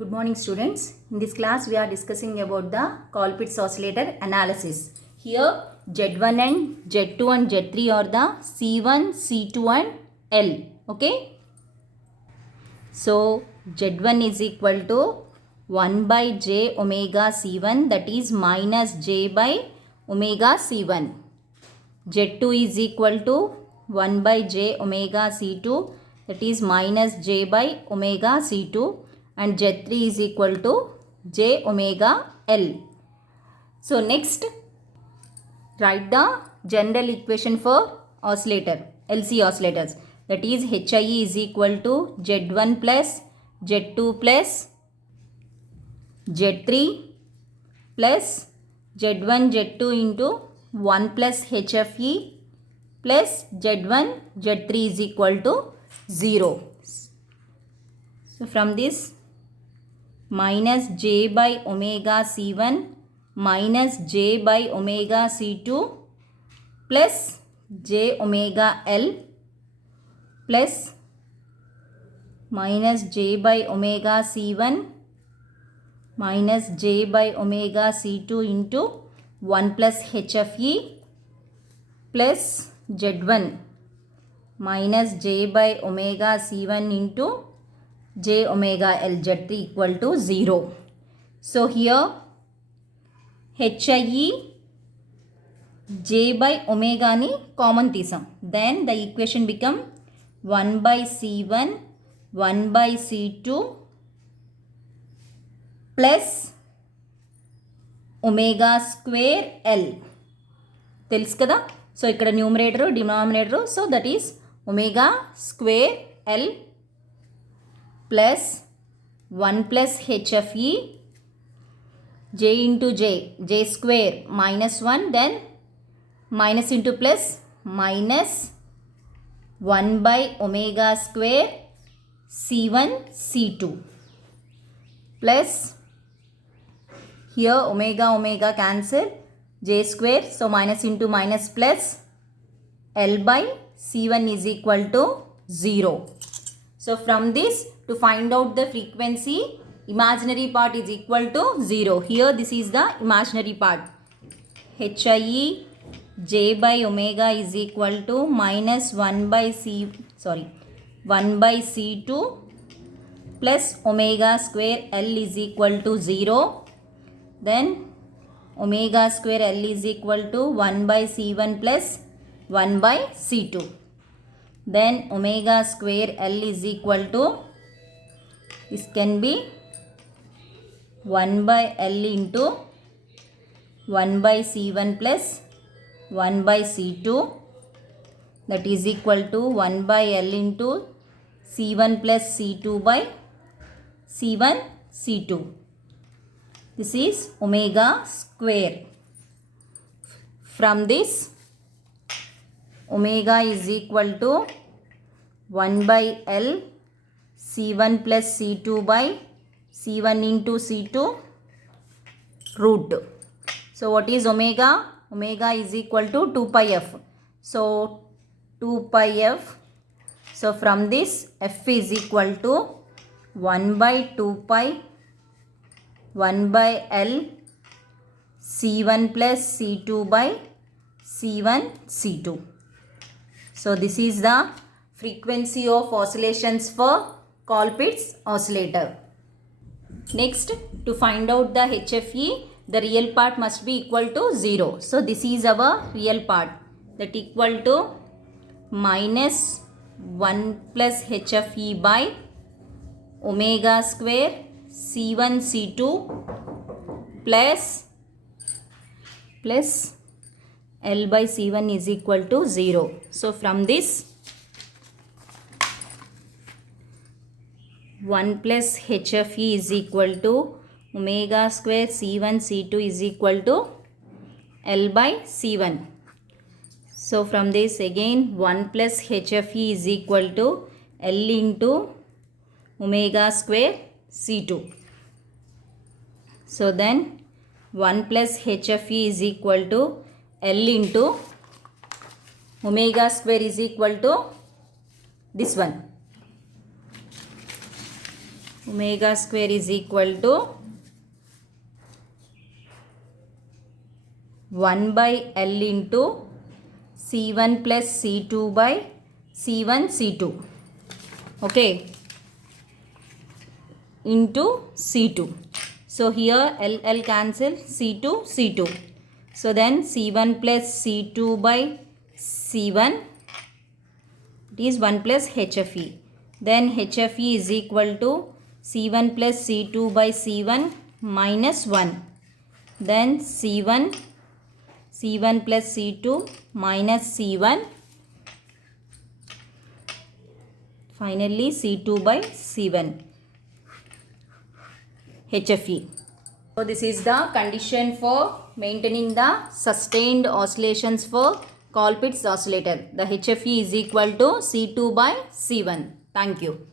Good morning students. In this class we are discussing about the Colpitts oscillator analysis. Here Z1 and Z2 and Z3 are the C1, C2 and L. Okay. So Z1 is equal to 1 by j omega C1, that is minus j by omega C1. Z2 is equal to 1 by j omega C2, that is minus j by omega C2, and Z3 is equal to j omega L. So next, write the general equation for oscillator, LC oscillators, that is HIE is equal to Z1 plus Z2 plus Z3 plus Z1 Z2 into 1 plus HFE plus Z1 Z3 is equal to 0. So from this, minus j by omega C1 minus j by omega C2 plus j omega L plus minus j by omega C1 minus j by omega C2 into 1 plus HFE plus Z1 minus j by omega C1 into j omega L, Z3 equal to 0. So here HIE j by omega ni common tisam. Then the equation become 1 by C1 1 by C2 plus omega square L. తెలుసు కదా. So ఇక్కడ numerator denominator, so that is omega square L plus 1 plus HFE j into j square minus 1, then minus into plus minus 1 by omega square C1 C2 plus here omega cancel, j square, so minus into minus plus L by C1 is equal to 0. So from this, to find out the frequency, imaginary part is equal to 0. Here this is the imaginary part. HIE j by omega is equal to minus 1 by C2 plus omega square L is equal to 0. Then omega square L is equal to 1 by C1 plus 1 by C2. Then omega square L is equal to, this can be 1 by L into 1 by C1 plus 1 by C2, that is equal to 1 by L into C1 plus C2 by C1 C2. This is omega square. From this, omega is equal to 1 by L C1 plus C2 by C1 into C2 root. So what is omega? Omega is equal to 2 pi f. So 2 pi f. So from this, f is equal to 1 by 2 pi 1 by L C1 plus C2 by C1 C2. So this is the frequency of oscillations for Colpitts oscillator. Next, to find out the HFE, the real part must be equal to 0. So this is our real part, that equal to minus 1 plus HFE by omega square C1 C2 plus L by C1 is equal to 0. So from this, 1 plus HFE is equal to omega square C1 C2 is equal to L by C1. So from this again, 1 plus HFE is equal to L into omega square C2. So then 1 plus HFE is equal to L into omega square is equal to this one. omega square is equal to 1 by L into C1 plus C2 by C1 C2. Okay, into C2. So here L cancel, C2 C2. So then C1 plus C2 by C1, it is 1 plus HFE. Then HFE is equal to C1 plus C2 by C1 minus 1. Then C1 plus C2 minus C1. Finally C2 by C1 HFE. So this is the condition for maintaining the sustained oscillations for Colpitts oscillator. The HFE is equal to C2 by C1. Thank you.